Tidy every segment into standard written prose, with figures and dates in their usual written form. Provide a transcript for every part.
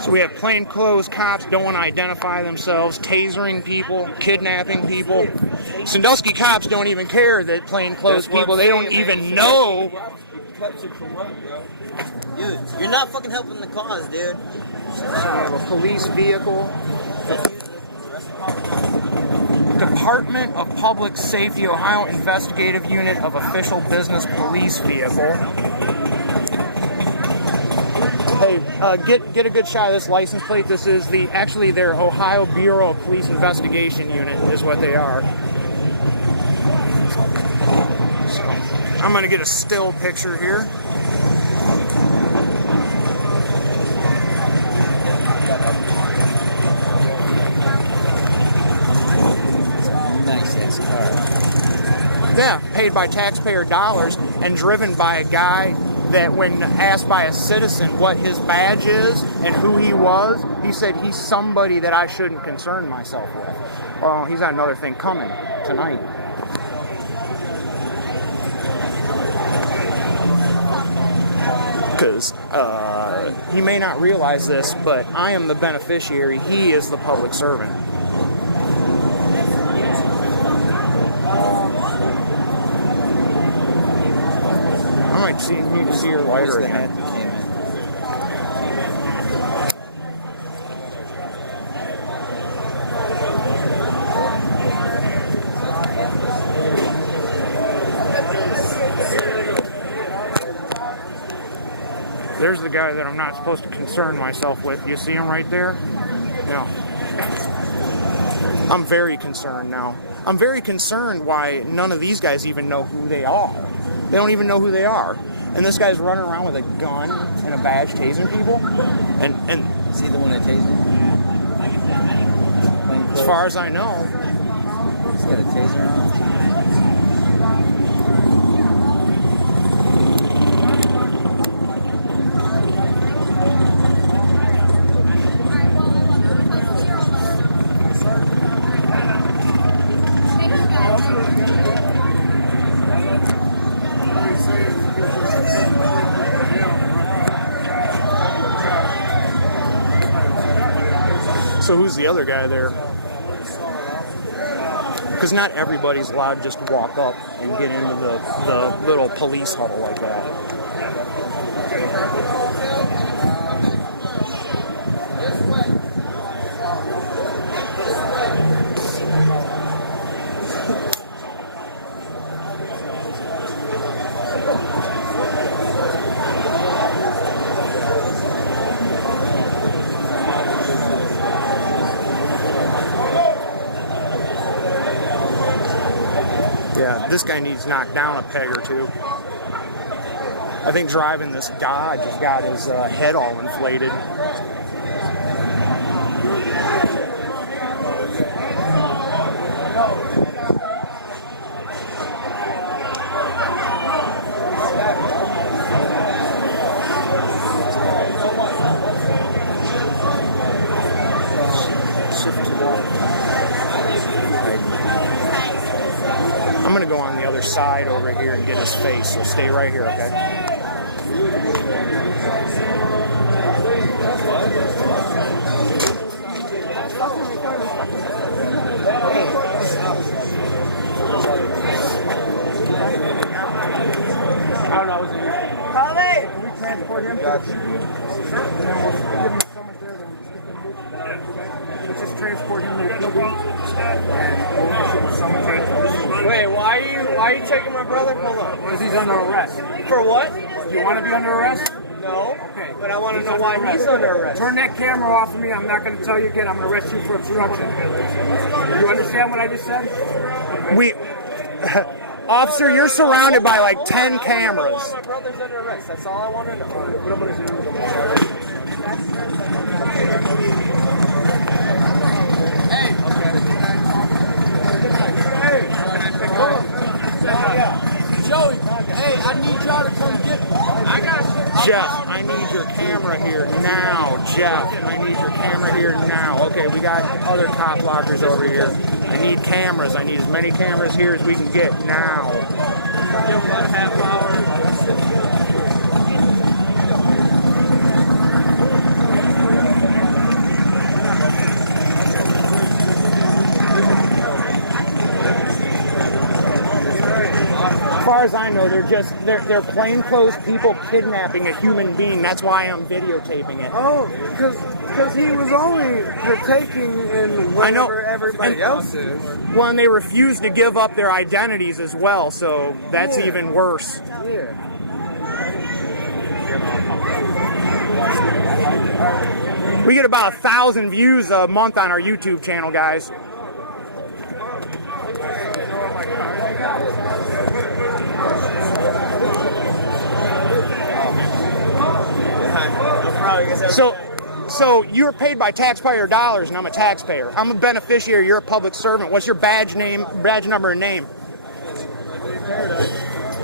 So we have plainclothes cops, don't want to identify themselves, tasering people, kidnapping people. Sandusky cops don't even care that plainclothes people, they don't even know. Dude, you're not fucking helping the cause, dude. So we have a police vehicle. Department of Public Safety, Ohio Investigative Unit of Official Business Police Vehicle. Hey, get a good shot of this license plate. This is actually their Ohio Bureau of Police Investigation Unit is what they are. So, I'm going to get a still picture here. Nice ass car. Yeah, paid by taxpayer dollars and driven by a guy that when asked by a citizen what his badge is and who he was, he said he's somebody that I shouldn't concern myself with. Well, he's got another thing coming tonight. Because he may not realize this, but I am the beneficiary. He is the public servant. I might need to see your lighter again. There's the guy that I'm not supposed to concern myself with. You see him right there? Yeah. I'm very concerned now. I'm very concerned why none of these guys even know who they are. They don't even know who they are. And this guy's running around with a gun and a badge tasing people. And is he the one that tased him? As far as I know. He's got a taser on. So who's the other guy there? Because not everybody's allowed to just walk up and get into the little police huddle like that. Yeah, this guy needs knocked down a peg or two. I think driving this Dodge has got his head all inflated. I'm going to go on the other side over here and get his face, so stay right here, okay? I don't know, was it you? Can we transport him to the TV? Sure. And then we'll give him someone there, then we'll stick him with Let's just transport him to the TV. And we'll issue with someone transport. Wait, why are you taking my brother? Hold on. Because he's under arrest. For what? Do you want to be under arrest? No. Okay. But I want to know why he's under arrest. Turn that camera off of me. I'm not going to tell you again. I'm going to arrest you for obstruction. You understand what I just said? Officer, you're surrounded by like 10 cameras. My brother's under arrest. That's all I want to know. What I'm going to do is Joey, hey, I need y'all to come get me. Jeff, I need your camera here now. Jeff, I need your camera here now. Okay, we got other cop lockers over here. I need cameras. I need as many cameras here as we can get now. Give about a half hour. As far as I know, they're plainclothes people kidnapping a human being. That's why I'm videotaping it. Oh, because he was only partaking in whatever everybody else is. Well, and they refuse to give up their identities as well, so that's even worse. Yeah. We get about 1,000 views a month on our YouTube channel, guys. So you're paid by taxpayer dollars, and I'm a taxpayer. I'm a beneficiary. You're a public servant. What's your badge number, and name?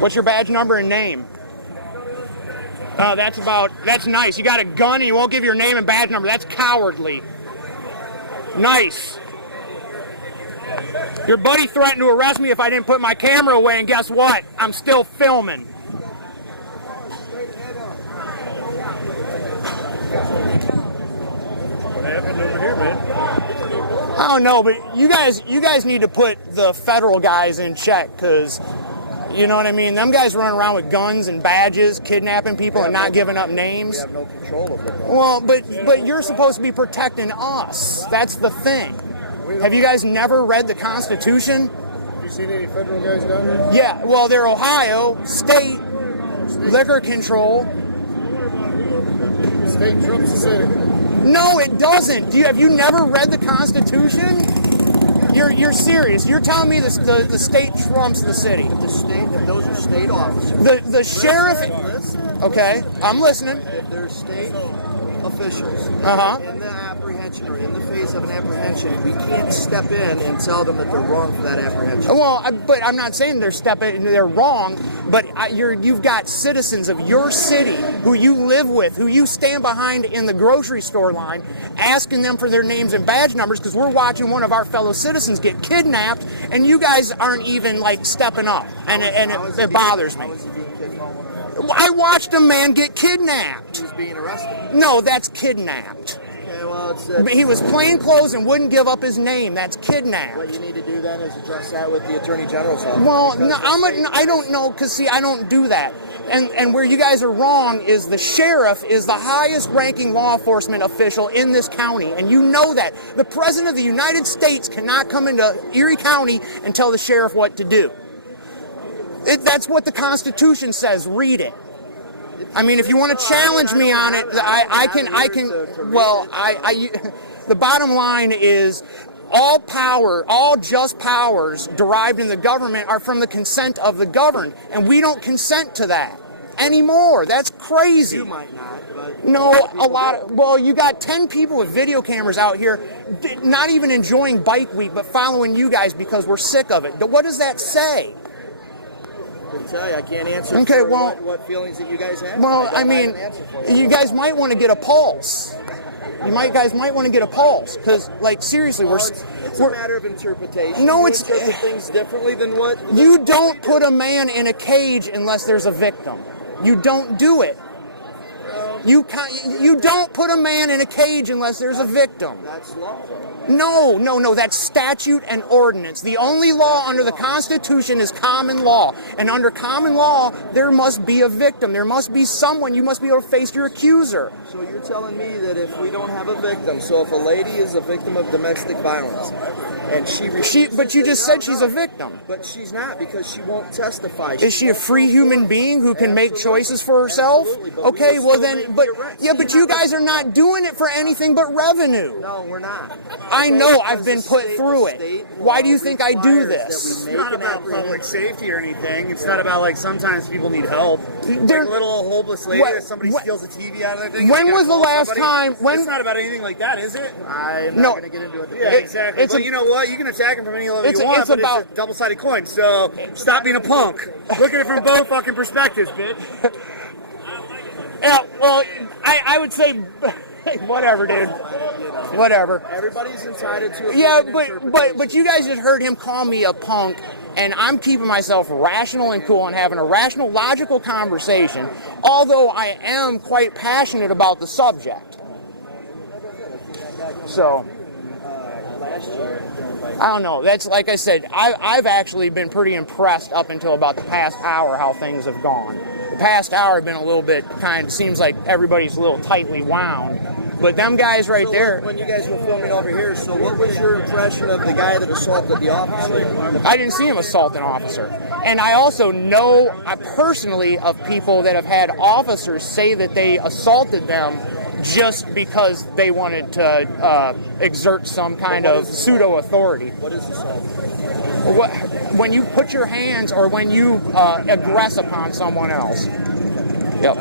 What's your badge number and name? Oh, that's nice. You got a gun and you won't give your name and badge number. That's cowardly. Nice. Your buddy threatened to arrest me if I didn't put my camera away, and guess what? I'm still filming. What happened over here, man? I don't know, but you guys need to put the federal guys in check, because you know what I mean? Them guys running around with guns and badges, kidnapping people and not giving up names. We have no control over them. Well, but you're supposed to be protecting us. That's the thing. Have you guys never read the Constitution? Have you seen any federal guys down here? Yeah, well, they're Ohio state liquor control. State trumps the city. No, it doesn't. Have you never read the Constitution? You're serious. You're telling me the state trumps the city. If those are state officers. The sheriff. Okay, I'm listening. If they're state officials Uh-huh. in the apprehension or in the phase of an apprehension, we can't step in and tell them that they're wrong for that apprehension. Well, but I'm not saying they're wrong, but you've got citizens of your city who you live with, who you stand behind in the grocery store line, asking them for their names and badge numbers because we're watching one of our fellow citizens get kidnapped, and you guys aren't even like stepping up, and it bothers me. How is he being kidnapped? I watched a man get kidnapped. He's being arrested. No, that's kidnapped. Okay, well, He was plain clothes and wouldn't give up his name. That's kidnapped. what you need to do then is address that with the Attorney General's office. Well, no, I don't know, because see, I don't do that. And where you guys are wrong is the sheriff is the highest ranking law enforcement official in this county, and you know that. The President of the United States cannot come into Erie County and tell the sheriff what to do. That's what the Constitution says. Read it. I mean, if you want to challenge me on it, I can. Well, the bottom line is all power, all just powers derived in the government are from the consent of the governed, and we don't consent to that anymore. That's crazy. You might not, but No, a lot of, well, you got 10 people with video cameras out here not even enjoying Bike Week, but following you guys because we're sick of it. What does that say? I can tell you, I can't answer Okay, for well- what feelings that you guys have. Well, I don't mean, have an answer for you. you guys might want to get a pulse. Guys might want to get a pulse, because, like, seriously, It's a matter of interpretation. No, You it's- interpret things differently than what You don't put a man in a cage unless there's a victim. You don't do it. You don't put a man in a cage unless there's a victim. That's law. No, that's statute and ordinance. The only law under the Constitution is common law. And under common law, there must be a victim. There must be someone. You must be able to face your accuser. So you're telling me that if we don't have a victim, so if a lady is a victim of domestic violence, and But you just said she's a victim. But she's not, because she won't testify. Is she a won't free tell human you. being who can make Absolutely. choices for herself? Absolutely, but Okay, we will well still then, make but the arrest. yeah, but you guys are not doing it for anything but revenue. No, we're not. I know, Because I've been the put state- through the it. state Why law do you think I do requires this? that we It's make not an about apprehension. public safety or anything. It's not about, like, sometimes people need help. There- Like a little homeless lady, What- if somebody what- steals a TV out of their thing. When and they was gotta the call last somebody. time- when- It's not about anything like that, is it? I'm No. not going to get into it. Yeah, exactly. it's But a- you know what? You can attack him from any level It's you a- want, it's but about- it's a double-sided coin. So stop being a punk. Look at it from both fucking perspectives, bitch. Yeah, well, I would say, whatever, dude. Whatever. Everybody's entitled to a Yeah, different but interpretation. you guys just heard him call me a punk, and I'm keeping myself rational and cool and having a rational, logical conversation, although I am quite passionate about the subject. So, I don't know. That's, like I said, I've actually been pretty impressed up until about the past hour how things have gone. The past hour have been a little bit seems like everybody's a little tightly wound. But them guys right there... When you guys were filming over here, so what was your impression of the guy that assaulted the officer? I didn't see him assault an officer. And I also know, personally, of people that have had officers say that they assaulted them just because they wanted to exert some kind of pseudo-authority. What is assault? When you put your hands or when you aggress upon someone else. Yep.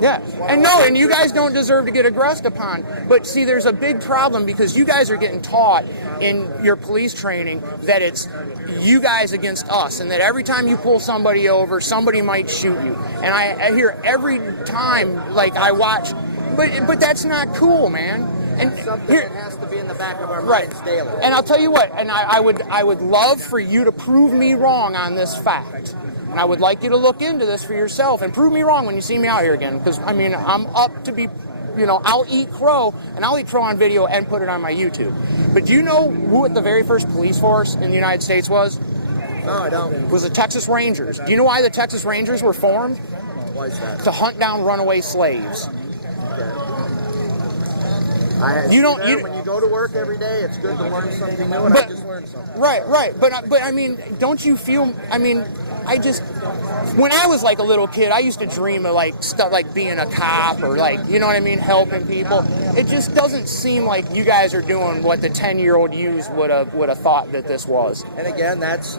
Yeah. And you guys don't deserve to get aggressed upon. But see, there's a big problem because you guys are getting taught in your police training that it's you guys against us, and that every time you pull somebody over, somebody might shoot you. And I hear every time, like I watch, but that's not cool, man. And something that has to be in the back of our right minds daily. And I'll tell you what, and I would love for you to prove me wrong on this fact. And I would like you to look into this for yourself and prove me wrong when you see me out here again. Because, I mean, I'm up to be, I'll eat crow, and I'll eat crow on video and put it on my YouTube. But do you know who the very first police force in the United States was? No, I don't. It was the Texas Rangers. Do you know why the Texas Rangers were formed? Why is that? To hunt down runaway slaves. When you go to work every day, it's good to learn something new, and I just learned something. Right. But I mean, don't you feel? I mean, when I was like a little kid, I used to dream of like stuff like being a cop or like, you know what I mean, helping people. It just doesn't seem like you guys are doing what the 10-year-old yous would have thought that this was. And again, it's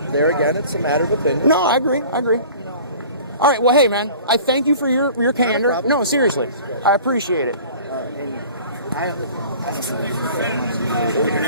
a matter of opinion. No, I agree. All right. Well, hey, man, I thank you for your candor. No, seriously, I appreciate it.